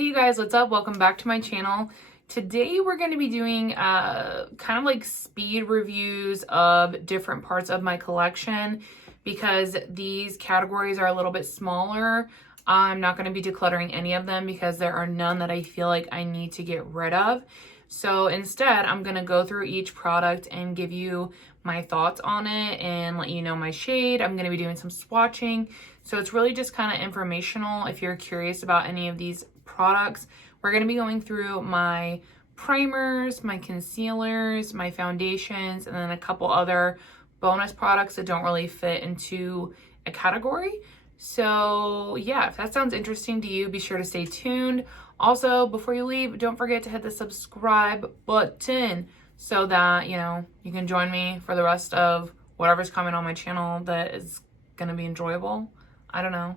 Hey you guys, what's up? Welcome back to my channel. Today we're going to be doing kind of like speed reviews of different parts of my collection because these categories are a little bit smaller. I'm not going to be decluttering any of them because there are none that I feel like I need to get rid of. So instead, I'm going to go through each product and give you my thoughts on it and let you know my shade. I'm going to be doing some swatching. So it's really just kind of informational if you're curious about any of these products. We're going to be going through my primers, my concealers, my foundations, and then a couple other bonus products that don't really fit into a category. So yeah, if that sounds interesting to you, be sure to stay tuned. Also, before you leave, don't forget to hit the subscribe button so that, you can join me for the rest of whatever's coming on my channel that is going to be enjoyable. I don't know.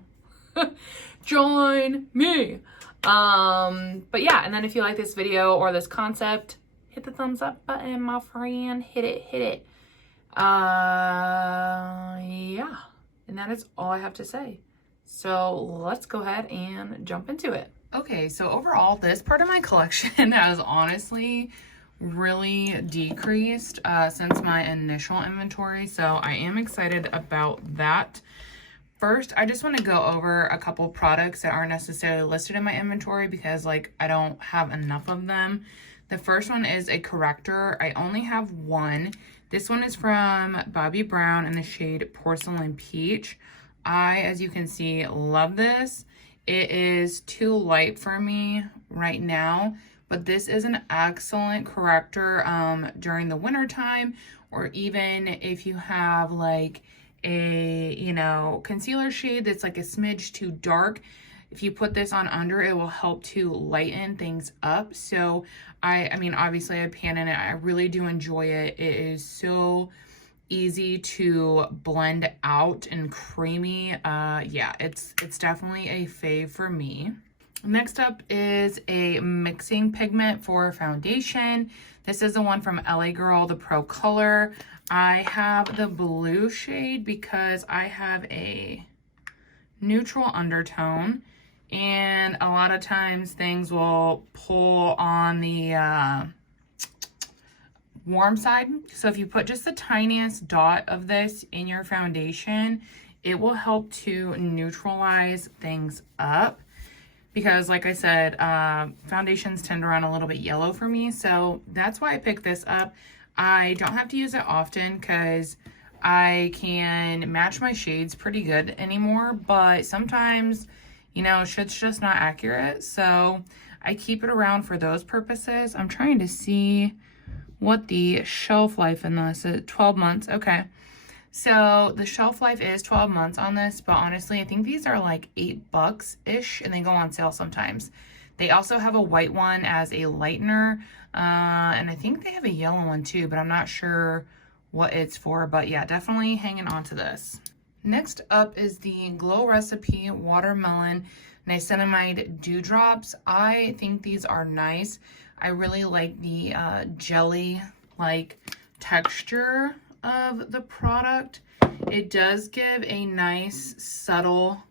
Join me. But yeah, and then if you like this video or this concept, hit the thumbs up button, my friend. Hit it. Yeah. And that is all I have to say. So let's go ahead and jump into it. Okay, so overall, this part of my collection has honestly really decreased since my initial inventory. So I am excited about that. First, I just want to go over a couple products that aren't necessarily listed in my inventory because I don't have enough of them. The first one is a corrector. I only have one. This one is from Bobbi Brown in the shade Porcelain Peach. I, as you can see, love this. It is too light for me right now, but this is an excellent corrector during the winter time, or even if you have a concealer shade that's like a smidge too dark. If you put this on under, it will help to lighten things up. So I mean, obviously I pan in it. I really do enjoy it. It is so easy to blend out and creamy. Yeah, it's definitely a fave for me. Next up is a mixing pigment for foundation. This is the one from LA Girl, the Pro Color. I have the blue shade because I have a neutral undertone, and a lot of times things will pull on the warm side. So if you put just the tiniest dot of this in your foundation, it will help to neutralize things up. Because like I said, foundations tend to run a little bit yellow for me. So that's why I picked this up. I don't have to use it often because I can match my shades pretty good anymore. But sometimes, shit's just not accurate. So I keep it around for those purposes. I'm trying to see what the shelf life in this is. 12 months. Okay. So the shelf life is 12 months on this, but honestly, I think these are like $8-ish and they go on sale sometimes. They also have a white one as a lightener, and I think they have a yellow one too, but I'm not sure what it's for. But yeah, definitely hanging on to this. Next up is the Glow Recipe Watermelon Niacinamide Dewdrops. I think these are nice. I really like the jelly-like texture of the product. It does give a nice subtle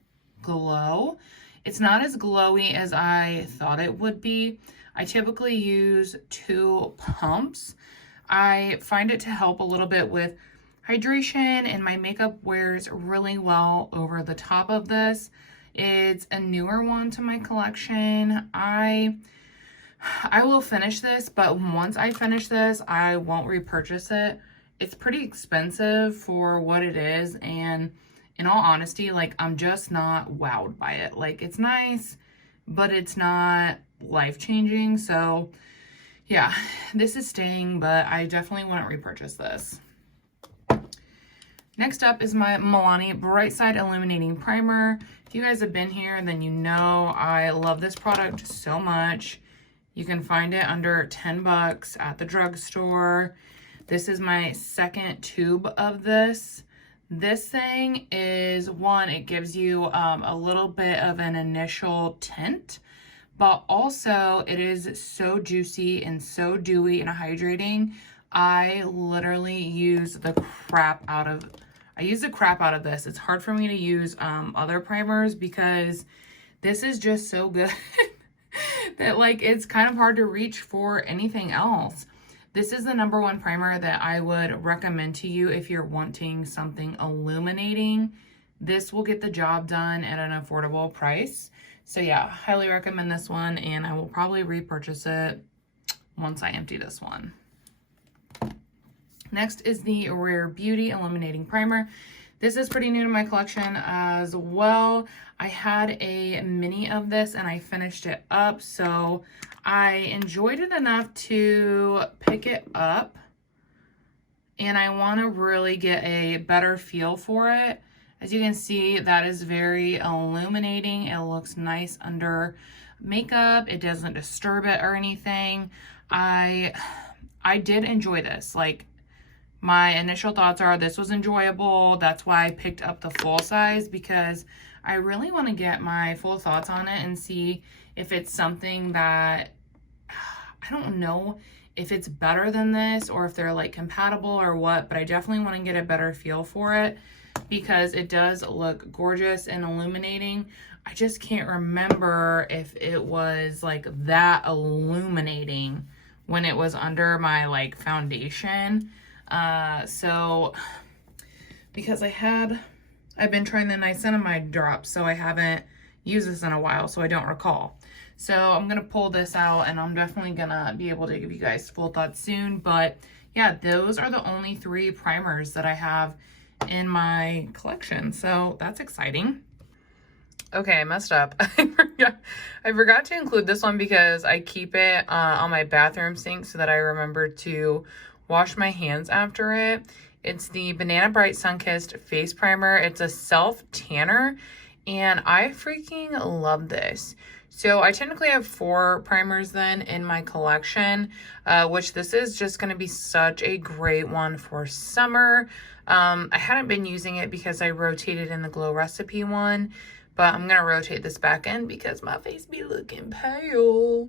glow. It's not as glowy as I thought it would be. I typically use 2 pumps. I find it to help a little bit with hydration, and my makeup wears really well over the top of this. It's a newer one to my collection. I will finish this, but once I finish this, I won't repurchase it. It's pretty expensive for what it is, and in all honesty, I'm just not wowed by it. It's nice, but it's not life-changing. So yeah, this is staying, but I definitely wouldn't repurchase this. Next up is my Milani Bright Side Illuminating Primer. If you guys have been here, then you know I love this product so much. You can find it under $10 at the drugstore. This is my second tube of this. This thing is one, it gives you a little bit of an initial tint, but also it is so juicy and so dewy and hydrating. I literally use the crap out of this. It's hard for me to use other primers because this is just so good. that like it's kind of hard to reach for anything else. This is the #1 primer that I would recommend to you if you're wanting something illuminating. This will get the job done at an affordable price. So yeah, highly recommend this one, and I will probably repurchase it once I empty this one. Next is the Rare Beauty Illuminating Primer. This is pretty new to my collection as well. I had a mini of this and I finished it up, so I enjoyed it enough to pick it up, and I want to really get a better feel for it. As you can see, that is very illuminating. It looks nice under makeup. It doesn't disturb it or anything. I did enjoy this. Like, my initial thoughts are this was enjoyable. That's why I picked up the full size, because I really want to get my full thoughts on it and see if it's something that, I don't know if it's better than this or if they're like compatible or what, but I definitely want to get a better feel for it because it does look gorgeous and illuminating. I just can't remember if it was like that illuminating when it was under my like foundation. So because I've been trying the niacinamide drops, so I haven't used this in a while, so I don't recall. So I'm going to pull this out, and I'm definitely going to be able to give you guys full thoughts soon. But yeah, those are the only 3 primers that I have in my collection. So that's exciting. Okay, I messed up. I forgot to include this one because I keep it on my bathroom sink so that I remember to wash my hands after it. It's the Banana Bright Sunkissed Face Primer. It's a self tanner, and I freaking love this. So I technically have 4 primers then in my collection, which this is just going to be such a great one for summer. I hadn't been using it because I rotated in the Glow Recipe one, but I'm going to rotate this back in because my face be looking pale.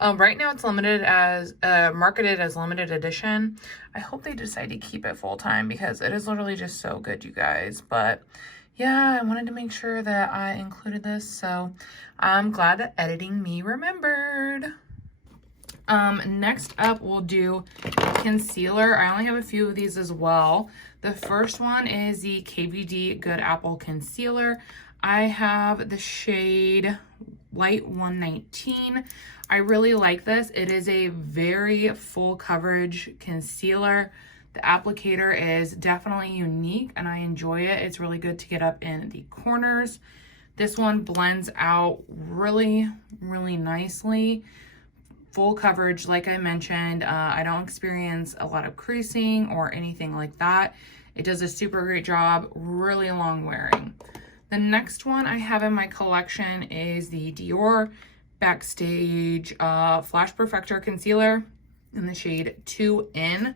Right now it's limited as marketed as limited edition. I hope they decide to keep it full time because it is literally just so good, you guys. But yeah, I wanted to make sure that I included this, so I'm glad that editing me remembered. Next up we'll do concealer. I only have a few of these as well. The first one is the KVD Good Apple Concealer. I have the shade Light 119. I really like this. It is a very full coverage concealer. The applicator is definitely unique and I enjoy it. It's really good to get up in the corners. This one blends out really, really nicely. Full coverage, like I mentioned. I don't experience a lot of creasing or anything like that. It does a super great job, really long wearing. The next one I have in my collection is the Dior Backstage Flash Perfector Concealer in the shade 2N.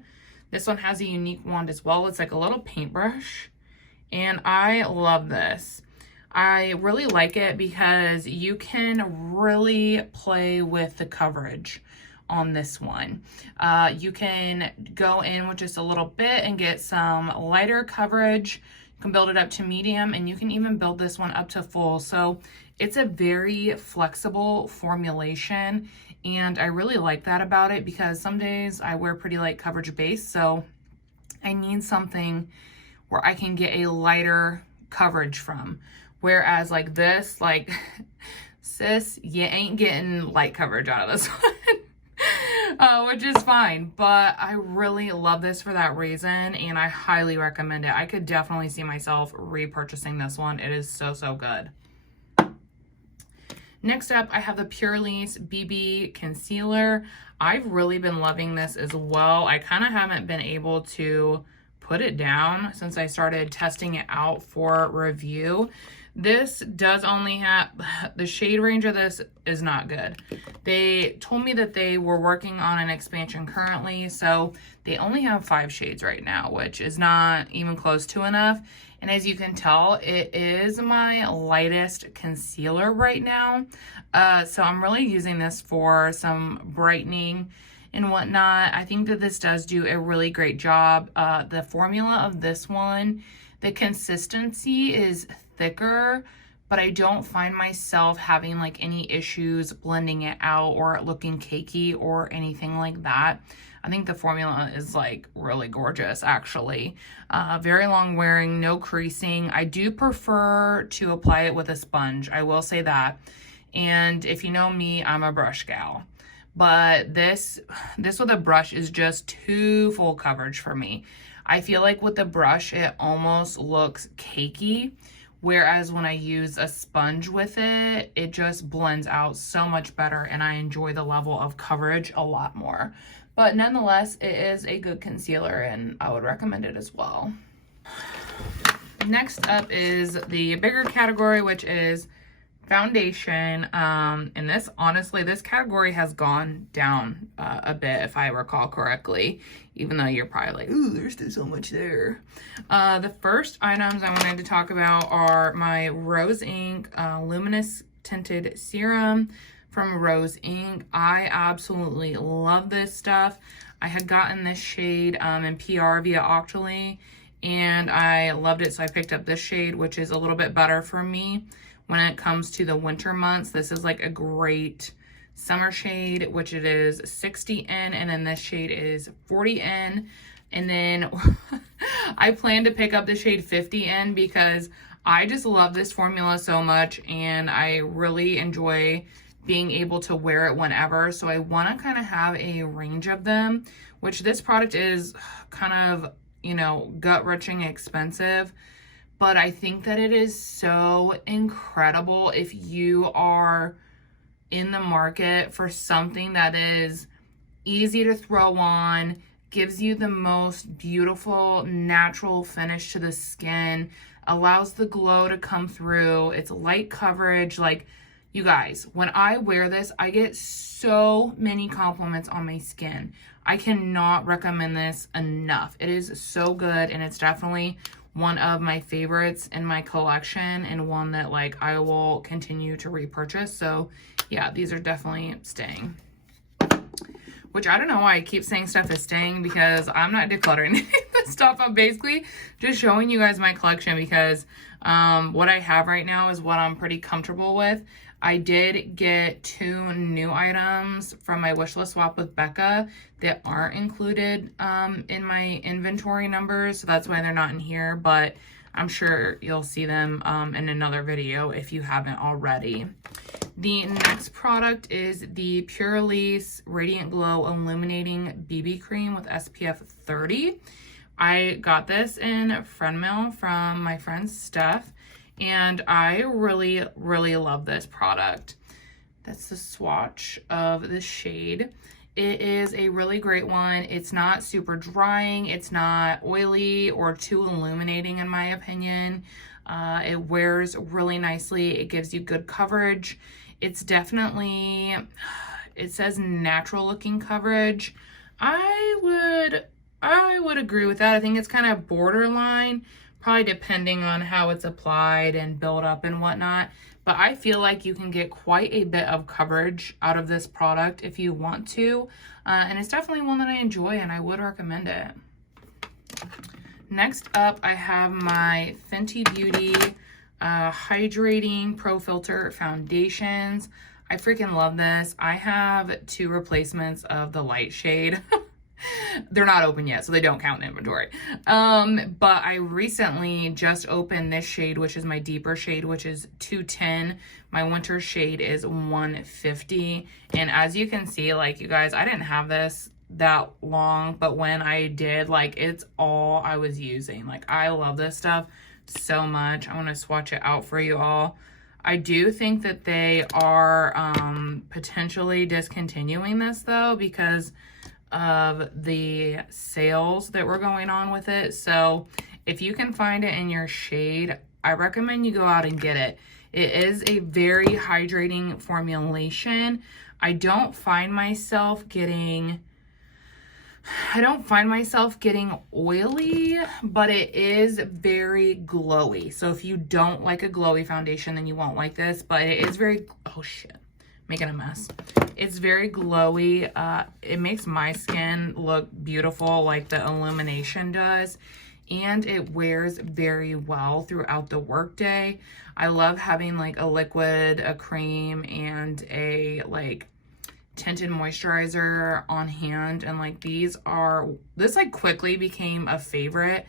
This one has a unique wand as well. It's like a little paintbrush, and I love this. I really like it because you can really play with the coverage on this one. You can go in with just a little bit and get some lighter coverage. You can build it up to medium, and you can even build this one up to full. So it's a very flexible formulation, and I really like that about it because some days I wear pretty light coverage base, so I need something where I can get a lighter coverage from. Whereas like this, like, sis, you ain't getting light coverage out of this one. Which is fine, but I really love this for that reason, and I highly recommend it. I could definitely see myself repurchasing this one. It is so, so good. Next up, I have the Purlisse BB Concealer. I've really been loving this as well. I kind of haven't been able to put it down since I started testing it out for review. This does only have, the shade range of this is not good. They told me that they were working on an expansion currently, so they only have 5 shades right now, which is not even close to enough. And as you can tell, it is my lightest concealer right now. So I'm really using this for some brightening and whatnot. I think that this does do a really great job. The formula of this one, the consistency is thicker, but I don't find myself having like any issues blending it out or it looking cakey or anything like that. I think the formula is like really gorgeous, actually. Very long wearing, no creasing. I do prefer to apply it with a sponge, I will say that. And if you know me, I'm a brush gal. But this with a brush is just too full coverage for me. I feel like with the brush, it almost looks cakey. Whereas when I use a sponge with it, it just blends out so much better and I enjoy the level of coverage a lot more. But nonetheless, it is a good concealer and I would recommend it as well. Next up is the bigger category, which is foundation. And this, honestly, this category has gone down a bit, if I recall correctly, even though you're probably like, ooh, there's still so much there. The first items I wanted to talk about are my Rose Inc Luminous Tinted Serum from Rose Inc. I absolutely love this stuff. I had gotten this shade in PR via Octoly, and I loved it, so I picked up this shade, which is a little bit better for me when it comes to the winter months. This is like a great summer shade, which it is 60 in, and then this shade is 40 in. And then I plan to pick up the shade 50 in because I just love this formula so much and I really enjoy being able to wear it whenever. So I want to kind of have a range of them, which this product is kind of, you know, gut-wrenching expensive. But I think that it is so incredible if you are in the market for something that is easy to throw on, gives you the most beautiful natural finish to the skin, allows the glow to come through. It's light coverage. Like, you guys, when I wear this, I get so many compliments on my skin. I cannot recommend this enough. It is so good, and it's definitely one of my favorites in my collection and one that like I will continue to repurchase. So yeah, these are definitely staying. Which I don't know why I keep saying stuff is staying, because I'm not decluttering this stuff. I'm basically just showing you guys my collection because what I have right now is what I'm pretty comfortable with. I did get 2 new items from my wish list swap with Becca that aren't included in my inventory numbers, so that's why they're not in here, but I'm sure you'll see them in another video if you haven't already. The next product is the Purelisse Radiant Glow Illuminating BB Cream with SPF 30. I got this in friend mail from my friend Steph, and I really, really love this product. That's the swatch of the shade. It is a really great one. It's not super drying. It's not oily or too illuminating in my opinion. It wears really nicely. It gives you good coverage. It's definitely, it says natural looking coverage. I would agree with that. I think it's kind of borderline, probably depending on how it's applied and built up and whatnot. But I feel like you can get quite a bit of coverage out of this product if you want to. And it's definitely one that I enjoy and I would recommend it. Next up, I have my Fenty Beauty Hydrating Pro Filter Foundations. I freaking love this. I have 2 replacements of the light shade. They're not open yet, so they don't count in inventory. But I recently just opened this shade, which is my deeper shade, which is 210. My winter shade is 150. And as you can see, like, you guys, I didn't have this that long, but when I did, like, it's all I was using. Like, I love this stuff so much. I want to swatch it out for you all. I do think that they are potentially discontinuing this though, because of the sales that were going on with it. So if you can find it in your shade, I recommend you go out and get it. It is a very hydrating formulation. I don't find myself getting oily, but it is very glowy. So if you don't like a glowy foundation, then you won't like this, but it is very, oh shit, making a mess. It's very glowy. It makes my skin look beautiful like the illumination does. and it wears very well throughout the workday. I love having like a liquid, a cream, and a like tinted moisturizer on hand. And like this like quickly became a favorite.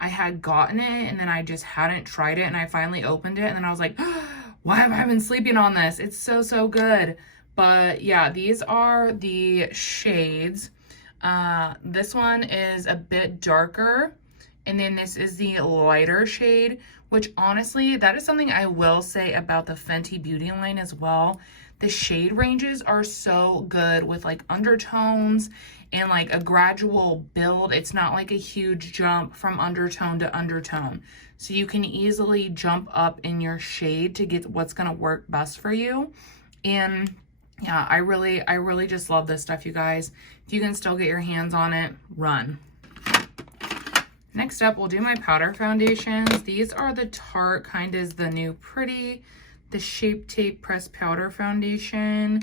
I had gotten it and then I just hadn't tried it, and I finally opened it and then I was like, why have I been sleeping on this? It's so, so good. But yeah, these are the shades. This one is a bit darker, and then this is the lighter shade, which honestly, that is something I will say about the Fenty Beauty line as well. The shade ranges are so good with like undertones and like a gradual build. It's not like a huge jump from undertone to undertone. So you can easily jump up in your shade to get what's gonna work best for you. And yeah, I really just love this stuff, you guys. If you can still get your hands on it, run. Next up, we'll do my powder foundations. These are the Tarte Kind Is the New Pretty, the Shape Tape Pressed Powder Foundation.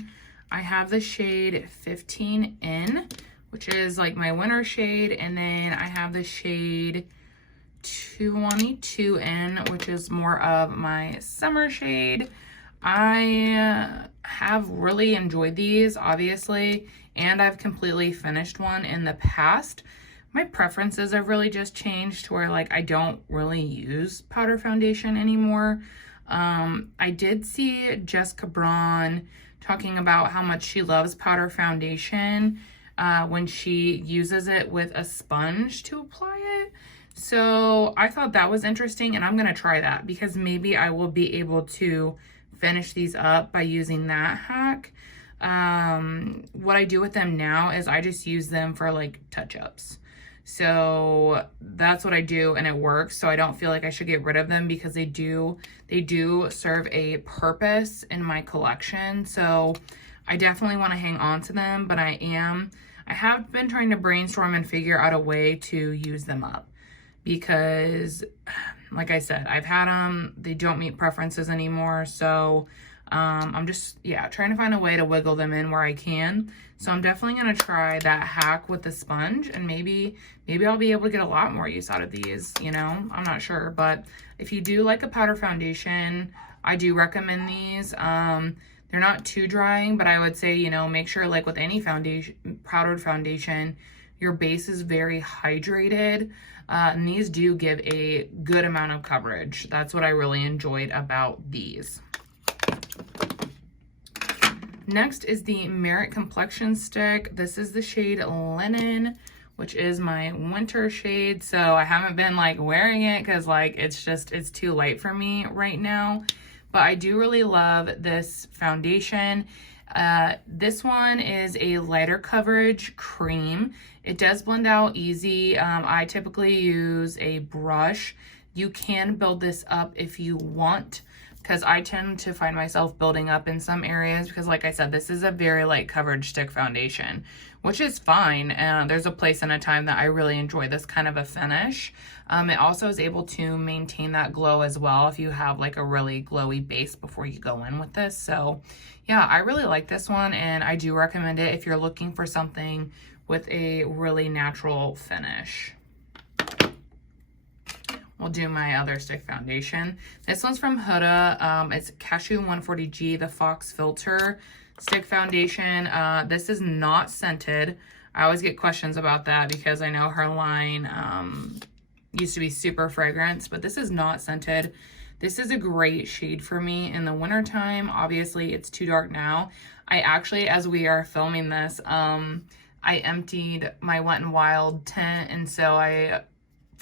I have the shade 15N, which is like my winter shade, and then I have the shade 22N, which is more of my summer shade. I have really enjoyed these, obviously, and I've completely finished one in the past. My preferences have really just changed to where like I don't really use powder foundation anymore. I did see Jessica Braun talking about how much she loves powder foundation when she uses it with a sponge to apply it. So I thought that was interesting, and I'm going to try that because maybe I will be able to finish these up by using that hack. What I do with them now is I just use them for like touch-ups. So that's what I do, and it works. So I don't feel like I should get rid of them because they do serve a purpose in my collection. So I definitely want to hang on to them, but I have been trying to brainstorm and figure out a way to use them up because like I said, I've had them, they don't meet preferences anymore. So I'm just, yeah, trying to find a way to wiggle them in where I can. So I'm definitely going to try that hack with the sponge, and maybe I'll be able to get a lot more use out of these, you know, I'm not sure. But if you do like a powder foundation, I do recommend these. They're not too drying, but I would say, you know, make sure like with any foundation, powdered foundation, your base is very hydrated. And these do give a good amount of coverage. That's what I really enjoyed about these. Next is the Merit Complexion Stick. This is the shade Linen, which is my winter shade. So I haven't been like wearing it because like it's too light for me right now. But I do really love this foundation. This one is a lighter coverage cream. It does blend out easy. I typically use a brush. You can build this up if you want, because I tend to find myself building up in some areas because like I said, this is a very light coverage stick foundation, which is fine. There's a place and a time that I really enjoy this kind of a finish. It also is able to maintain that glow as well if you have like a really glowy base before you go in with this. So yeah, I really like this one, and I do recommend it if you're looking for something with a really natural finish. We'll do my other stick foundation. This one's from Huda. It's Cashew 140G, the Fox Filter stick foundation. This is not scented. I always get questions about that because I know her line used to be super fragrance, but this is not scented. This is a great shade for me in the wintertime. Obviously, it's too dark now. I actually, as we are filming this, I emptied my Wet n Wild tint, and so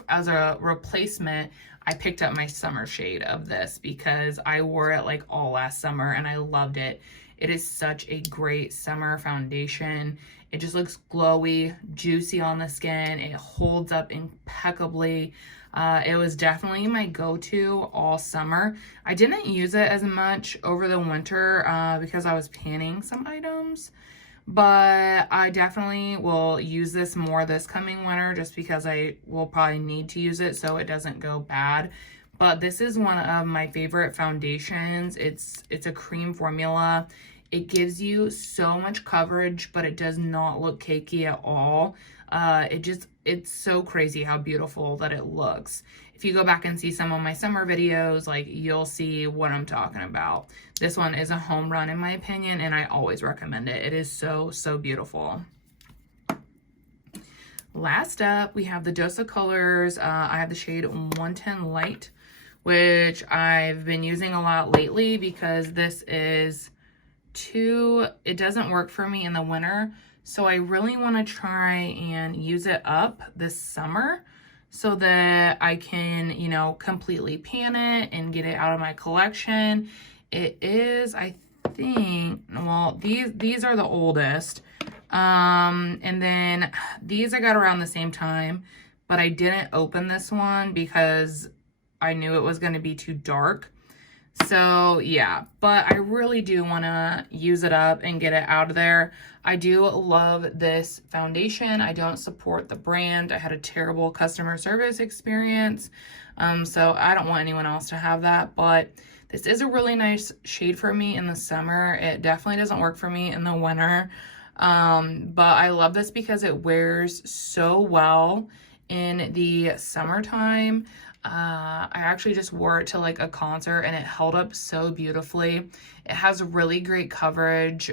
as a replacement, I picked up my summer shade of this because I wore it like all last summer and I loved it. It is such a great summer foundation. It just looks glowy, juicy on the skin. It holds up impeccably. It was definitely my go-to all summer. I didn't use it as much over the winter because I was panning some items, but I definitely will use this more this coming winter just because I will probably need to use it so it doesn't go bad. But this is one of my favorite foundations. It's a cream formula. It gives you so much coverage, but it does not look cakey at all. It's so crazy how beautiful that it looks. If you go back and see some of my summer videos, like, you'll see what I'm talking about. This one is a home run in my opinion, and I always recommend it. It is so, so beautiful. Last up, we have the Dose of Colors. I have the shade 110 Light, which I've been using a lot lately because this is it doesn't work for me in the winter. So I really want to try and use it up this summer so that I can, you know, completely pan it and get it out of my collection. It is, I think, well, these are the oldest. And then these I got around the same time, but I didn't open this one because I knew it was going to be too dark. So yeah, but I really do want to use it up and get it out of there. I do love this foundation. I don't support the brand. I had a terrible customer service experience. So I don't want anyone else to have that, but this is a really nice shade for me in the summer. It definitely doesn't work for me in the winter. But I love this because it wears so well in the summertime. I actually just wore it to like a concert and it held up so beautifully. It has really great coverage.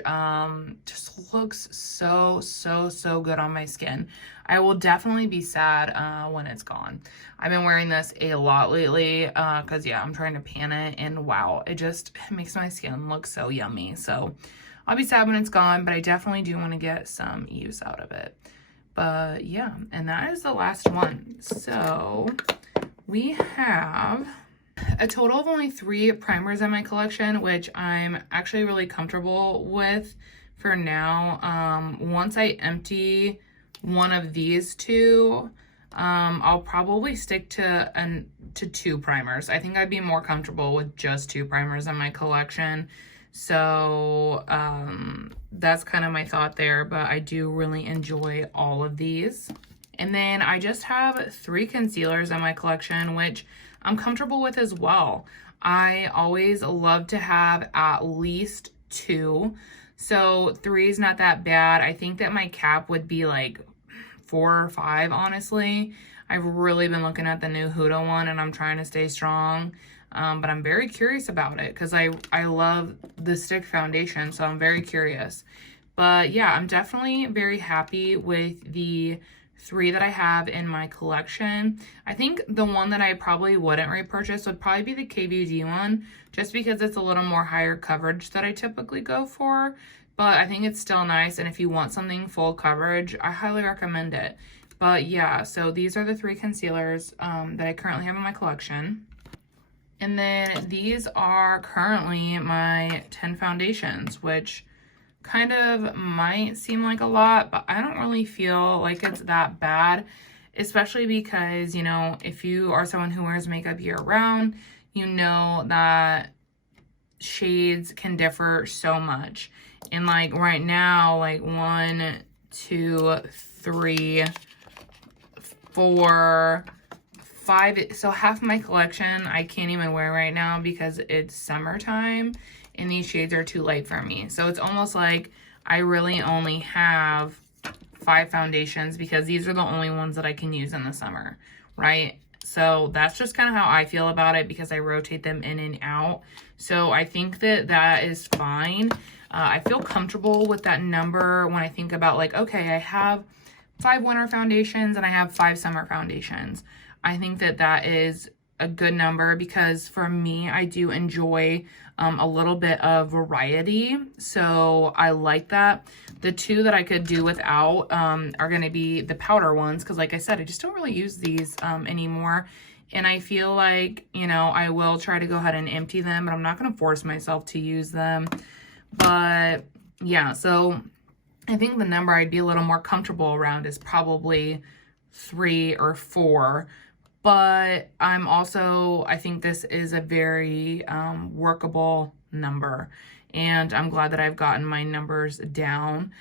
Just looks so, so, so good on my skin. I will definitely be sad when it's gone. I've been wearing this a lot lately because yeah, I'm trying to pan it, and wow, it makes my skin look so yummy. So I'll be sad when it's gone, but I definitely do want to get some use out of it. But yeah, and that is the last one. So we have a total of only 3 primers in my collection, which I'm actually really comfortable with for now. Once I empty one of these 2, I'll probably stick to 2 primers. I think I'd be more comfortable with just 2 primers in my collection. So that's kind of my thought there, but I do really enjoy all of these. And then I just have 3 concealers in my collection, which I'm comfortable with as well. I always love to have at least 2. So 3 is not that bad. I think that my cap would be like 4 or 5, honestly. I've really been looking at the new Huda one and I'm trying to stay strong. But I'm very curious about it because I love the stick foundation, so I'm very curious. But yeah, I'm definitely very happy with the 3 that I have in my collection. I think the one that I probably wouldn't repurchase would probably be the KVD one, just because it's a little more higher coverage that I typically go for. But I think it's still nice, and if you want something full coverage, I highly recommend it. But yeah, so these are the 3 concealers that I currently have in my collection. And then these are currently my 10 foundations, which kind of might seem like a lot, but I don't really feel like it's that bad, especially because, you know, if you are someone who wears makeup year round, you know that shades can differ so much. And like right now, like 1, 2, 3, 4, 5, so half my collection I can't even wear right now because it's summertime and these shades are too light for me. So it's almost like I really only have 5 foundations because these are the only ones that I can use in the summer, right? So that's just kind of how I feel about it because I rotate them in and out. So I think that that is fine. I feel comfortable with that number when I think about like, okay, I have 5 winter foundations and I have 5 summer foundations. I think that that is a good number because for me, I do enjoy a little bit of variety. So I like that. The 2 that I could do without are going to be the powder ones because like I said, I just don't really use these anymore. And I feel like, you know, I will try to go ahead and empty them, but I'm not going to force myself to use them. But yeah, so I think the number I'd be a little more comfortable around is probably 3 or 4. But I'm also, I think this is a very workable number. And I'm glad that I've gotten my numbers down.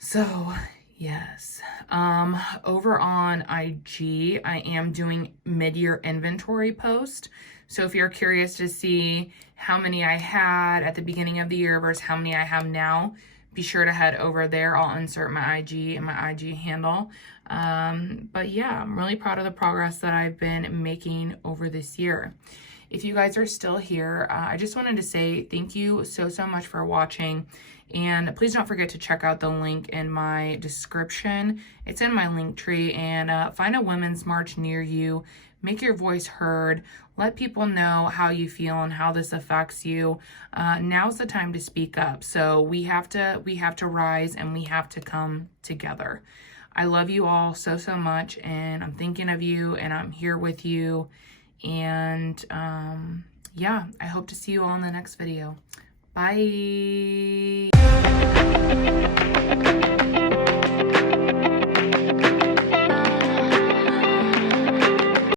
So yes. Over on IG, I am doing mid-year inventory post. So if you're curious to see how many I had at the beginning of the year versus how many I have now, be sure to head over there. I'll insert my IG and my IG handle. But yeah, I'm really proud of the progress that I've been making over this year. If you guys are still here, I just wanted to say thank you so much for watching. And please don't forget to check out the link in my description. It's in my link tree. And find a women's march near you. Make your voice heard. Let people know how you feel and how this affects you. Now's the time to speak up. So we have to rise, and we have to come together. I love you all so much, and I'm thinking of you, and I'm here with you. And yeah, I hope to see you all in the next video. Bye.